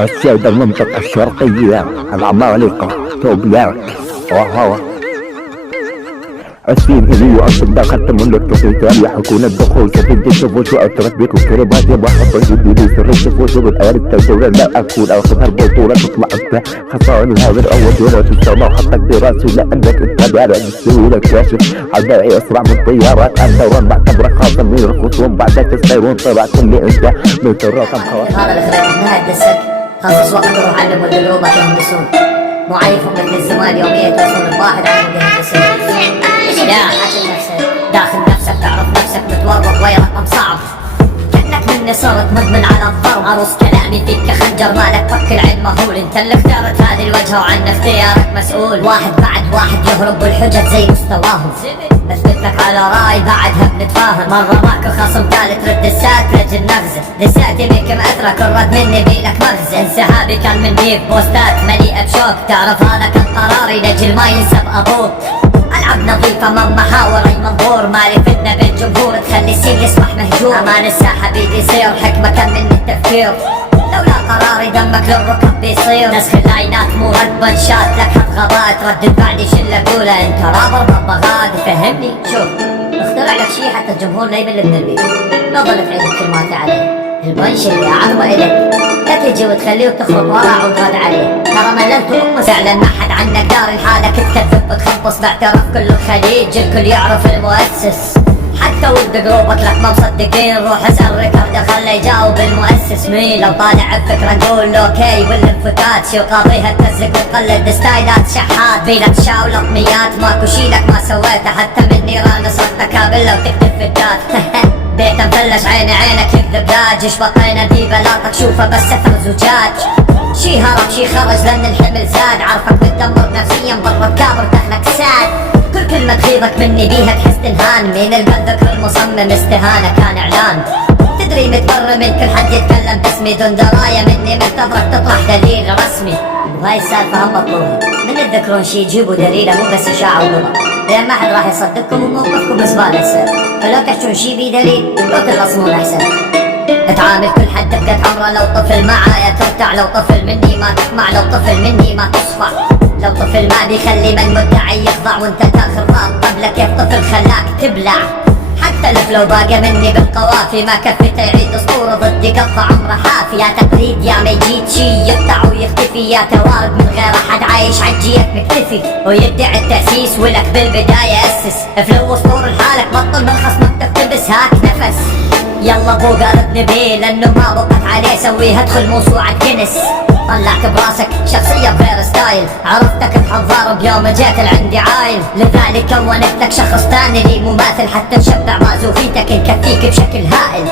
السيدة المنطقة الشرقية العمالقة توبياك وهو السين يؤصل داخل من التقيتان يحكون الدخول سبيل الشفوش وأثرت بك وكربات وحط جديد سر الشفوش بالآية التجولة لا أكون أخذ البطولة تطلع أنت خصائل هذا الأول دولة السماء حطك دراسي لأنك تتابع السهولة كاشف عدائي أسرع من الطيارات الدورة بعتبرك خاصة من الخصوم بعدك تستيرون طلع كل أنت من الرقم خلاص. هذا الخريطة نهاية السك خصص وقت روح علموا الدروبة يهندسون مو عايفهم مثل الزمان يومية يتواصلون بواحد عنهم يهندسون داخل نفسك تعرف نفسك متورط ويا رقم صعب كأنك مني صرت مدمن على الضرب عروس كلامي فيك خنجر مالك فك العين مهول انت اللي اختارت هذه الوجهة وعن اختيارك مسؤول واحد بعد واحد يهرب بالحجج زي مستواهم اثبت لك على راي بعدها بنتفاهم مرة ماكو خصم ثالث رد السات لجل نغزة لساتي بيك مأثرة كل رد مني بيلك مغزى انسحابي كان مني بوستات مليئة بشوك تعرف هذا كان قراري لجل ما ينسب ابوك العب نظيفة من محاور اي منظور مالي فتنة بالجمهور تخلي السين يصبح مهجور امان الساحة بيدي يصير حكمة كان من التفكير لولا قراري دمك للركب بيصير نسخ العينات مو رد بنشات لك حط غابات ردد بعدي شل اقوله انت رابر بغاد فهمني شوف اخترع لك شي حتى الجمهور لا يبل من البيت لا ظلت عيد كلماتي عليه البنش اللي عظمه الك لا تجي وتخليه وتخرب وراه وترد عليه ترى مللت امه فعلا ما حد عنك دار لحالك تكذب وتخبص باعتراف كل الخليج الكل يعرف المؤسس حتى ولد جروبك لك ما مصدقين روح اسال ريكارد خله يجاوب المؤسس مين لو طالع بفكره نقول اوكي والانفتات شي قاضيها تمزق وتقلد ستايلات شحات بيلك شاول اطميات ماكو شي لك ما سويته حتى من نيران صرت كابل لو تكتب في الدات بيت مفلش عيني عينك يكذب لاج ايش بطينا دي بلاطك شوفه بس سفر زجاج شي هرب شي خرج لان الحمل زاد عرفك بتدمر نفسيا برا الكابر دخلك ساد كل كلمة تغيظك مني بيها تحس تنهان من البال ذكر المصمم استهانة كان اعلان تدري متبر من كل حد يتكلم باسمي دون دراية مني منتظرك تطرح دليل رسمي وهاي السالفة هم مطلوبة من تذكرون شي يجيبوا دليله مو بس اشاعة وغلط لان ما حد راح يصدقكم وموقفكم بزبالة السر فلو تحشون شي بي دليل لو تلصمون احسن اتعامل كل حد دقة عمره لو طفل معايا ترتع لو طفل مني ما تسمع لو طفل مني ما تصفع لو طفل ما بيخلي من مدعي يخضع وانت تاخذ ضغط قبلك كيف طفل خلاك تبلع حتى الفلو باقى مني بالقوافي ما كفيت يعيد اسطوره ضدي قطع عمره حافي يا تقليد يا ما يجيد شي يقطع ويختفي يا توارد من غير احد عايش عجيك مكتفي ويدعي التاسيس ولك بالبدايه اسس فلو اسطور لحالك بطل من خصمك تقتبس هاك نفس يلا بو قالت نبي لانه ما بقت عليه سويها ادخل موسوعة جنس طلعت براسك شخصية بغير ستايل عرفتك بحضار بيوم جيت لعندي عايل لذلك كونت لك شخص ثاني لي مماثل حتى نشبع مازوفيتك نكفيك بشكل هائل